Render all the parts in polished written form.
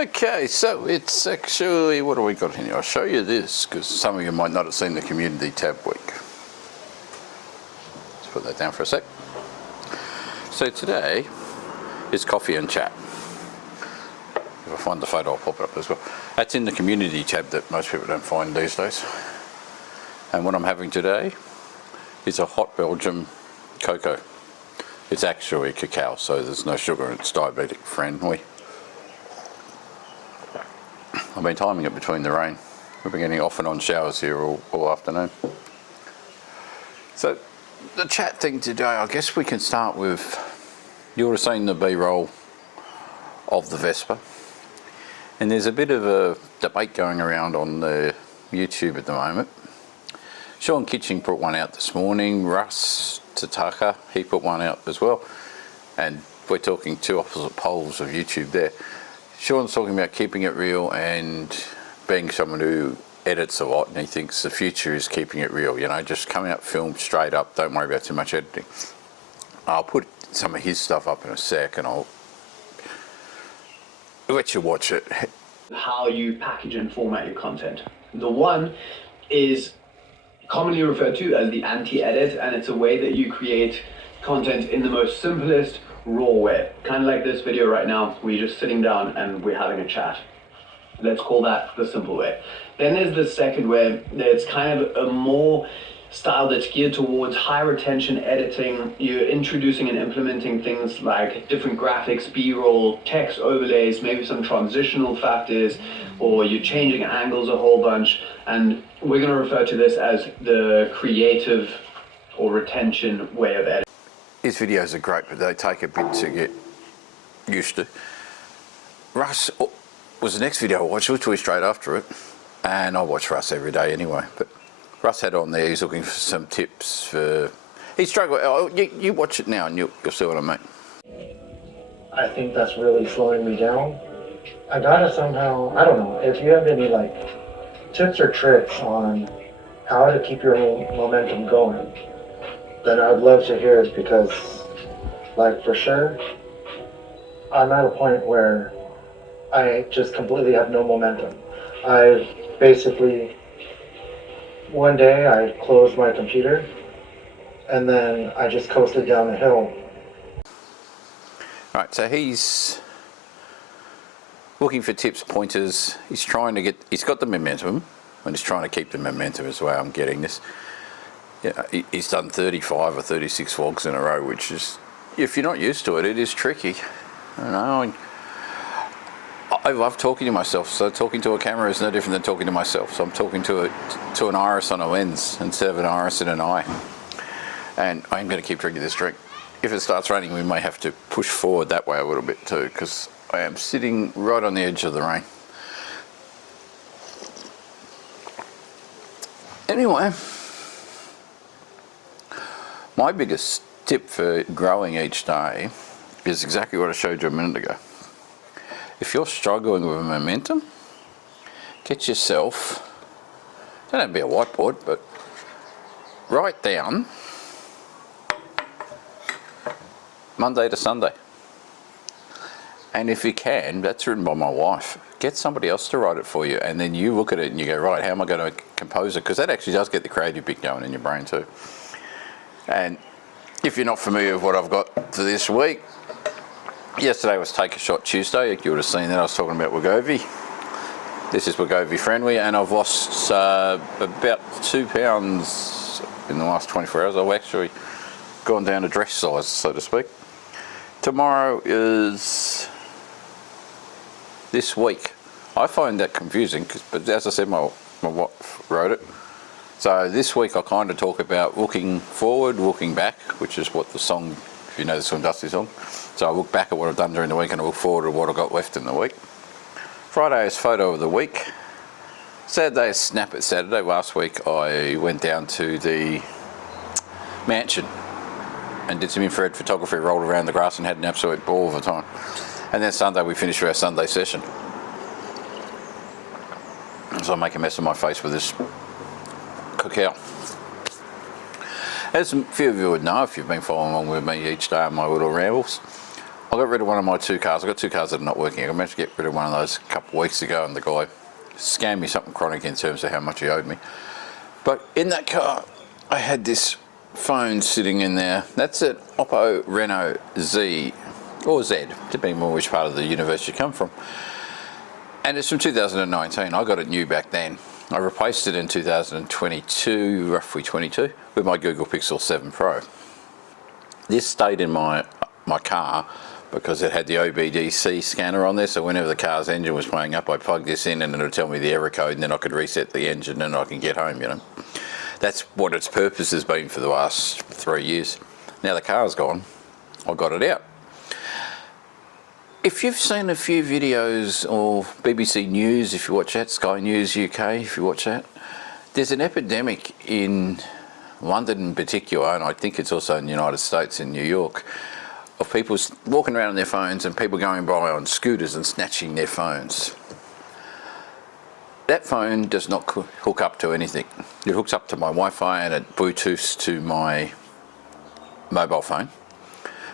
Okay, so it's actually, what do we got in here? I'll show you this because some of you might not have seen the community tab week. Let's put that down for a sec. So today is coffee and chat. If I find the photo, I'll pop it up as well. That's in the community tab that most people don't find these days. And what I'm having today is a hot Belgium cocoa. It's actually cacao, so there's no sugar and it's diabetic friendly. I've been timing it between the rain. We've been getting off and on showers here all afternoon. So the chat thing today, I guess we can start with, you would have seen the B-roll of the Vespa. And there's a bit of a debate going around on the YouTube at the moment. Sean Kitching put one out this morning, Russ Tataka, he put one out as well. And we're talking two opposite poles of YouTube there. Sean's talking about keeping it real and being someone who edits a lot, and he thinks the future is keeping it real, you know, just coming up, film straight up, don't worry about too much editing. I'll put some of his stuff up in a sec and I'll let you watch it. How you package and format your content. The one is commonly referred to as the anti-edit, and it's a way that you create content in the most simplest, raw way. Kind of like this video right now, we're just sitting down and we're having a chat. Let's call that the simple way. Then there's the second way, that's kind of a more style that's geared towards high retention editing. You're introducing and implementing things like different graphics, B-roll, text overlays, maybe some transitional factors, or you're changing angles a whole bunch. And we're going to refer to this as the creative or retention way of editing. His videos are great, but they take a bit to get used to. Russ was the next video I watched, literally straight after it, and I watch Russ every day anyway. But Russ had on there, he's looking for some tips for... He struggled. Oh, you watch it now and you'll see what I mean. I think that's really slowing me down. I gotta somehow, I don't know, if you have any like tips or tricks on how to keep your momentum going, then I'd love to hear it, because like for sure, I'm at a point where I just completely have no momentum. I basically, one day I closed my computer and then I just coasted down the hill. Right, so he's looking for tips, pointers. He's trying to get, he's got the momentum and he's trying to keep the momentum as well. I'm getting this. Yeah, he's done 35 or 36 vlogs in a row, which is, if you're not used to it, it is tricky. I know. I love talking to myself, so talking to a camera is no different than talking to myself. So I'm talking to an iris on a lens instead of an iris in an eye. And I'm going to keep drinking this drink. If it starts raining, we may have to push forward that way a little bit too, because I am sitting right on the edge of the rain. Anyway, my biggest tip for growing each day is exactly what I showed you a minute ago. If you're struggling with momentum, get yourself, don't have to be a whiteboard, but write down Monday to Sunday. And if you can, that's written by my wife, get somebody else to write it for you, and then you look at it and you go, right, how am I going to compose it? Because that actually does get the creative bit going in your brain too. And if you're not familiar with what I've got for this week, yesterday was Take a Shot Tuesday. You would have seen that. I was talking about Wegovy. This is Wegovy friendly, and I've lost about 2 pounds in the last 24 hours. I've actually gone down a dress size, so to speak. Tomorrow is this week. I find that confusing, but as I said, my wife wrote it. So this week I kind of talk about looking forward, looking back, which is what the song, if you know the Swim Dusty song. So I look back at what I've done during the week and I look forward to what I've got left in the week. Friday is photo of the week. Saturday is Snap It Saturday. Last week I went down to the mansion and did some infrared photography, rolled around the grass and had an absolute ball of a time. And then Sunday we finished our Sunday session. So I make a mess of my face with this cacao. As a few of you would know, if you've been following along with me each day on my little rambles, I got rid of one of my 2 cars. I got 2 cars that are not working. I managed to get rid of one of those a couple of weeks ago, and the guy scammed me something chronic in terms of how much he owed me. But in that car, I had this phone sitting in there. That's an Oppo Reno Z, or Z, depending on which part of the universe you come from. And it's from 2019. I got it new back then. I replaced it in 2022, roughly 22, with my Google Pixel 7 Pro. This stayed in my car because it had the OBD-C scanner on there, so whenever the car's engine was playing up, I plugged this in and it would tell me the error code, and then I could reset the engine and I can get home, you know. That's what its purpose has been for the last 3 years. Now the car's gone, I got it out. If you've seen a few videos or BBC News, if you watch that, Sky News UK, if you watch that, there's an epidemic in London in particular, and I think it's also in the United States, in New York, of people walking around on their phones and people going by on scooters and snatching their phones. That phone does not hook up to anything. It hooks up to my Wi-Fi and it Bluetooths to my mobile phone.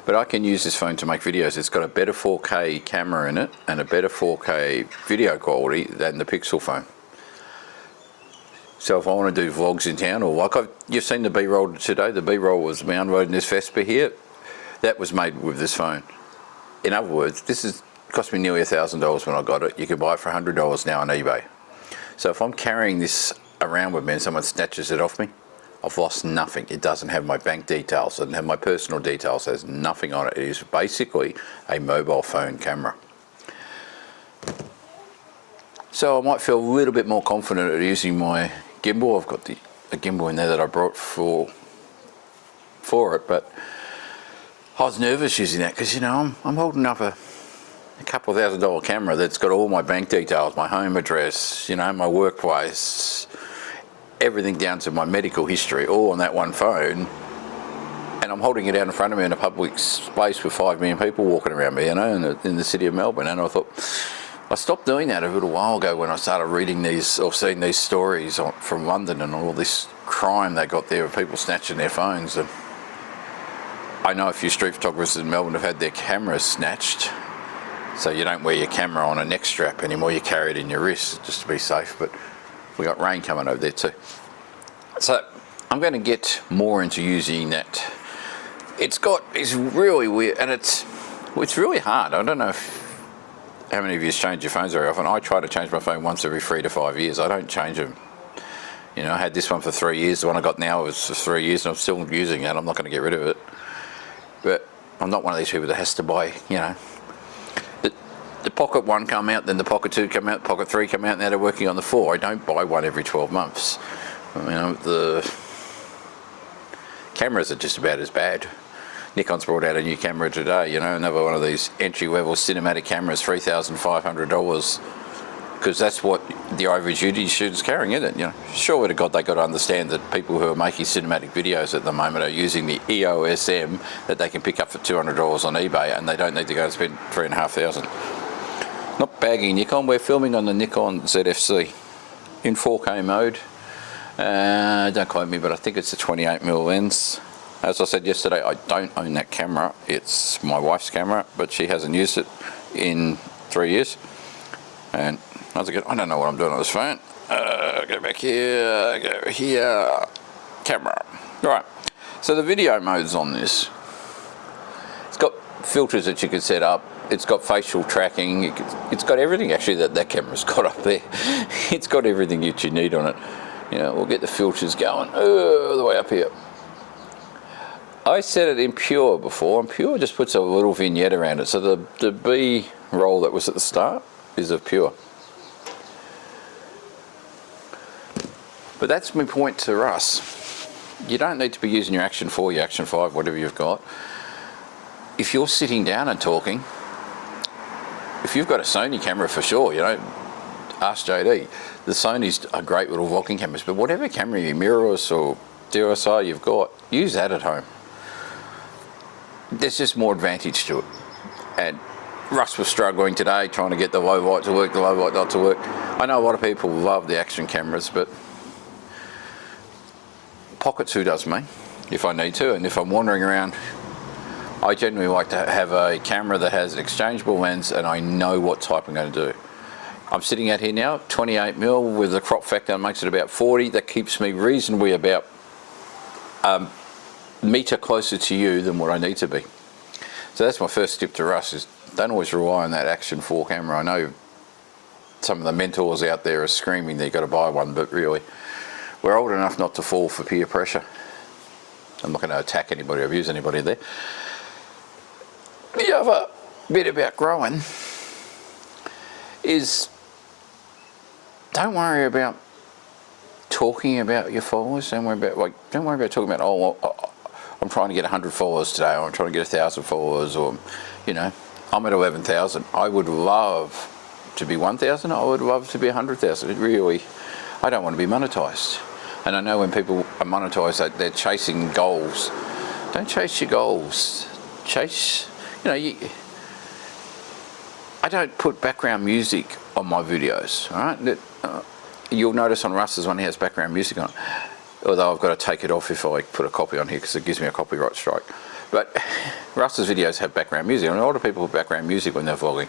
But I can use this phone to make videos. It's got a better 4K camera in it and a better 4K video quality than the Pixel phone. So if I want to do vlogs in town, or like you've seen the B-roll today, the B-roll was me unloading this Vespa here. That was made with this phone. In other words, this has cost me nearly $1,000 when I got it. You can buy it for $100 now on eBay. So if I'm carrying this around with me and someone snatches it off me, I've lost nothing. It doesn't have my bank details, it doesn't have my personal details, there's nothing on it. It is basically a mobile phone camera. So I might feel a little bit more confident at using my gimbal. I've got a gimbal in there that I brought for it, but I was nervous using that because, you know, I'm holding up a couple of $1,000 camera that's got all my bank details, my home address, you know, my workplace, everything down to my medical history, all on that one phone. And I'm holding it out in front of me in a public space with 5 million people walking around me, you know, in the city of Melbourne. And I thought, I stopped doing that a little while ago when I started reading these or seeing these stories from London and all this crime they got there of people snatching their phones. And I know a few street photographers in Melbourne have had their cameras snatched. So you don't wear your camera on a neck strap anymore, you carry it in your wrist just to be safe. But we got rain coming over there too. So I'm going to get more into using that. It's really weird, and it's really hard. I don't know how many of you change your phones very often. I try to change my phone once every 3 to 5 years. I don't change them. You know, I had this one for 3 years. The one I got now was for 3 years, and I'm still using it. I'm not going to get rid of it. But I'm not one of these people that has to buy, you know. The Pocket 1 come out, then the Pocket 2 come out, Pocket 3 come out, and now they're working on the 4. I don't buy one every 12 months. You know, the cameras are just about as bad. Nikon's brought out a new camera today, you know, another one of these entry-level cinematic cameras, $3,500, because that's what the average YouTube shooter's carrying, isn't it? You know, surely to God they got to understand that people who are making cinematic videos at the moment are using the EOS M that they can pick up for $200 on eBay, and they don't need to go and spend $3,500. Not bagging Nikon, we're filming on the Nikon ZFC in 4K mode. Don't quote me, but I think it's a 28mm lens. As I said yesterday, I don't own that camera. It's my wife's camera, but she hasn't used it in 3 years. And I don't know what I'm doing on this phone. Go back here, go here, camera. Right, so the video mode's on this. It's got filters that you can set up. It's got facial tracking. It's got everything actually that camera's got up there. It's got everything that you need on it. You know, we'll get the filters going all the way up here. I set it in pure before, and pure just puts a little vignette around it. So the B roll that was at the start is of pure. But that's my point to Russ. You don't need to be using your Action 4, your Action 5, whatever you've got. If you're sitting down and talking, if you've got a Sony camera for sure, you know, ask JD. The Sonys are great little vlogging cameras, but whatever camera, your mirrorless or DSLR you've got, use that at home. There's just more advantage to it. And Russ was struggling today trying to get the low light to work, the low light not to work. I know a lot of people love the action cameras, but Pocket 2 does me if I need to, and if I'm wandering around I generally like to have a camera that has an exchangeable lens and I know what type I'm going to do. I'm sitting out here now, 28mm with a crop factor that makes it about 40. That keeps me reasonably about a metre closer to you than what I need to be. So that's my first tip to Russ, is don't always rely on that Action 4 camera. I know some of the mentors out there are screaming that you've got to buy one, but really, we're old enough not to fall for peer pressure. I'm not going to attack anybody or abuse anybody there. The other bit about growing is don't worry about talking about your followers. Don't worry about talking about, oh, I'm trying to get 100 followers today, or I'm trying to get 1,000 followers, or, you know, I'm at 11,000. I would love to be 1,000. I would love to be 100,000. It really, I don't want to be monetized. And I know when people are monetized, they're chasing goals. Don't chase your goals. Chase, you know, I don't put background music on my videos, all right? You'll notice on Russ's one, he has background music on it. Although I've got to take it off if I put a copy on here because it gives me a copyright strike. But Russ's videos have background music. And a lot of people put background music when they're vlogging.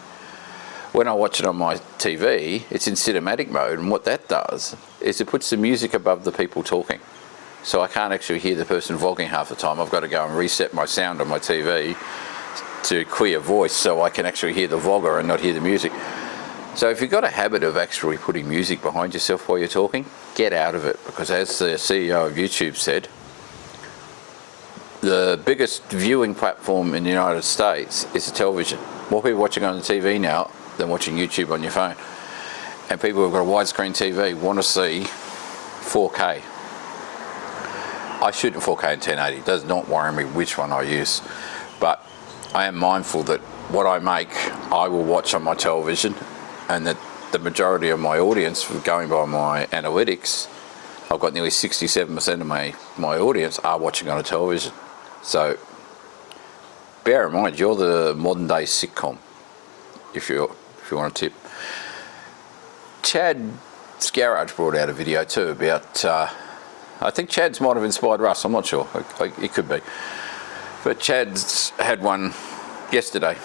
When I watch it on my TV, it's in cinematic mode, and what that does is it puts the music above the people talking. So I can't actually hear the person vlogging half the time. I've got to go and reset my sound on my TV to clear voice so I can actually hear the vlogger and not hear the music. So if you've got a habit of actually putting music behind yourself while you're talking, get out of it, because as the CEO of YouTube said, the biggest viewing platform in the United States is the television. More people watching on the TV now than watching YouTube on your phone. And people who've got a widescreen TV want to see 4K. I shoot in 4K and 1080. It does not worry me which one I use. But I am mindful that what I make, I will watch on my television, and that the majority of my audience, going by my analytics, I've got nearly 67% of my audience are watching on a television. So bear in mind, you're the modern day sitcom, if you want to tip. Chad's Garage brought out a video too about, I think Chad's might have inspired Russ, I'm not sure, it could be. But Chad's had one yesterday,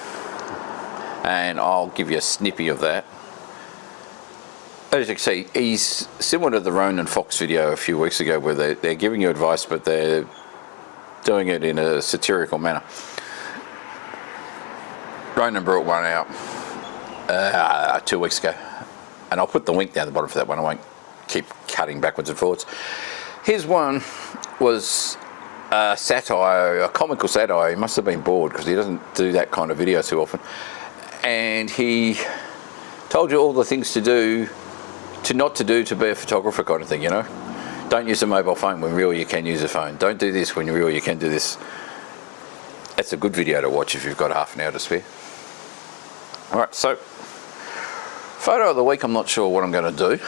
and I'll give you a snippy of that. As you can see, he's similar to the Ronan Fox video a few weeks ago, where they're giving you advice, but they're doing it in a satirical manner. Ronan brought one out 2 weeks ago, and I'll put the link down the bottom for that one. I won't keep cutting backwards and forwards. His one was satire, a comical satire. He must have been bored because he doesn't do that kind of video too often. And he told you all the things to do, not to do to be a photographer kind of thing, you know. Don't use a mobile phone when really you can use a phone. Don't do this when really you can do this. That's a good video to watch if you've got half an hour to spare. All right, so photo of the week, I'm not sure what I'm going to do.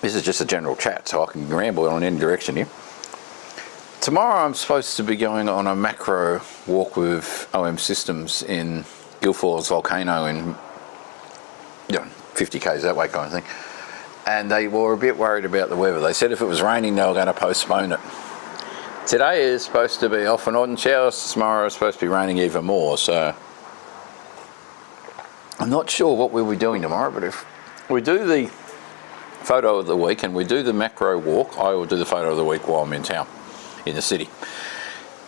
This is just a general chat, so I can ramble in any direction here. Tomorrow I'm supposed to be going on a macro walk with OM Systems in Guildford's volcano in 50 k's that way kind of thing. And they were a bit worried about the weather. They said if it was raining, they were going to postpone it. Today is supposed to be off and on showers. Tomorrow is supposed to be raining even more. So I'm not sure what we'll be doing tomorrow, but if we do the photo of the week and we do the macro walk, I will do the photo of the week while I'm in town, in the city.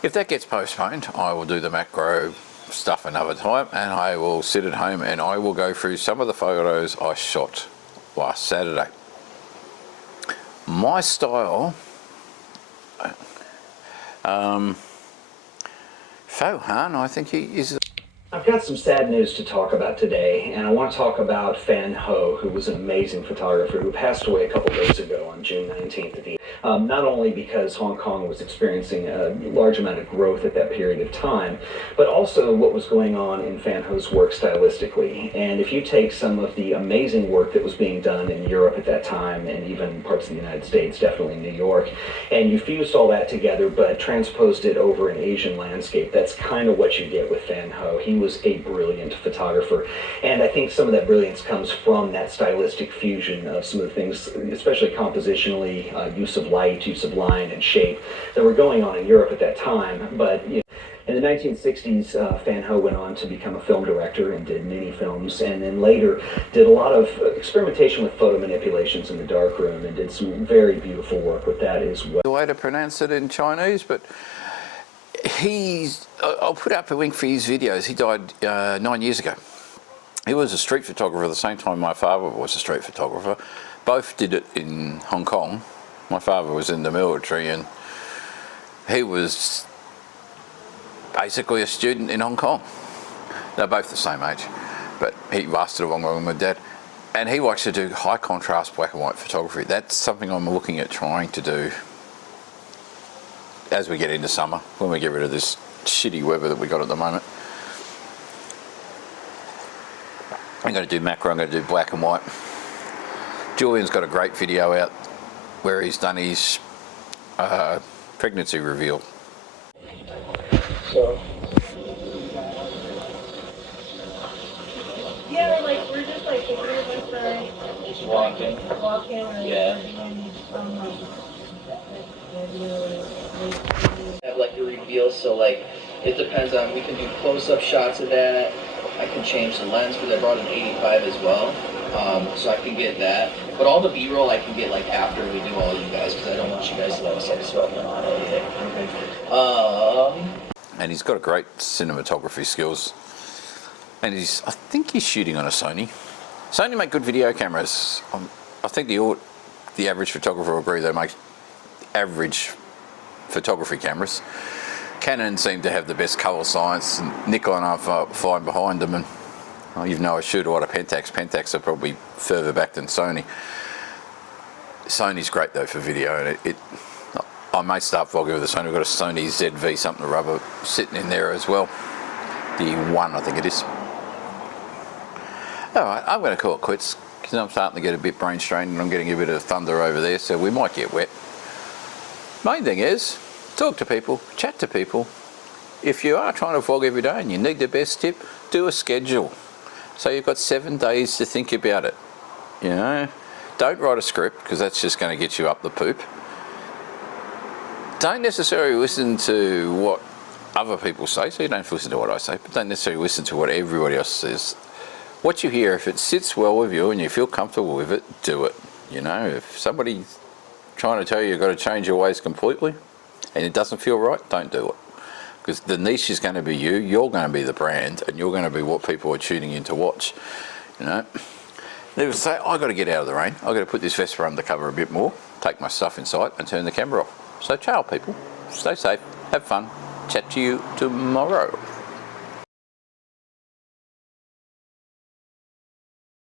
If that gets postponed, I will do the macro stuff another time, and I will sit at home and I will go through some of the photos I shot last Saturday. My style, Fohan, I think he is. I've got some sad news to talk about today, and I want to talk about Fan Ho, who was an amazing photographer who passed away a couple days ago on June 19th at the not only because Hong Kong was experiencing a large amount of growth at that period of time, but also what was going on in Fan Ho's work stylistically. And if you take some of the amazing work that was being done in Europe at that time, and even parts of the United States, definitely New York, and you fused all that together but transposed it over an Asian landscape, that's kind of what you get with Fan Ho. He was a brilliant photographer, and I think some of that brilliance comes from that stylistic fusion of some of the things, especially compositionally, use of of light, use of line and shape that were going on in Europe at that time. But you know, in the 1960s, Van Ho went on to become a film director and did many films, and then later did a lot of experimentation with photo manipulations in the darkroom and did some very beautiful work with that as well. The way to pronounce it in Chinese, but I'll put up a link for his videos. He died 9 years ago. He was a street photographer at the same time my father was a street photographer. Both did it in Hong Kong. My father was in the military and he was basically a student in Hong Kong. They're both the same age, but he lasted a long time with my dad. And he likes to do high contrast black and white photography. That's something I'm looking at trying to do as we get into summer, when we get rid of this shitty weather that we got at the moment. I'm going to do macro, I'm going to do black and white. Julian's got a great video out where he's done his pregnancy reveal. So, yeah, like we're just like the three of us are Just walking. walking or Yeah. Have like a reveal, so like it depends on, we can do close-up shots of that. I can change the lens because I brought an 85 as well, so I can get that. But all the B-roll I can get like after we do all you guys, because I don't want you guys to let us like sweating on anything. And he's got great cinematography skills. And I think he's shooting on a Sony. Sony make good video cameras. I think the average photographer will agree they make average photography cameras. Canon seem to have the best colour science, and Nikon are fine behind them. And even though I shoot a lot of Pentax, Pentax are probably further back than Sony. Sony's great though for video, and I may start vlogging with a Sony. We've got a Sony ZV something or other sitting in there as well. The one, I think it is. Alright, I'm going to call it quits because I'm starting to get a bit brain strained and I'm getting a bit of thunder over there, so we might get wet. Main thing is, talk to people, chat to people. If you are trying to vlog every day and you need the best tip, do a schedule. So you've got 7 days to think about it. You know, don't write a script because that's just going to get you up the poop. Don't necessarily listen to what other people say, so you don't have to listen to what I say, but don't necessarily listen to what everybody else says. What you hear, if it sits well with you and you feel comfortable with it, do it. You know, if somebody's trying to tell you you've got to change your ways completely and it doesn't feel right, don't do it. Because the niche is going to be you're going to be the brand, and you're going to be what people are tuning in to watch. You know, they would say, I've got to get out of the rain, I've got to put this Vespa under cover a bit more, take my stuff inside and turn the camera off. So ciao people, stay safe, have fun, chat to you tomorrow.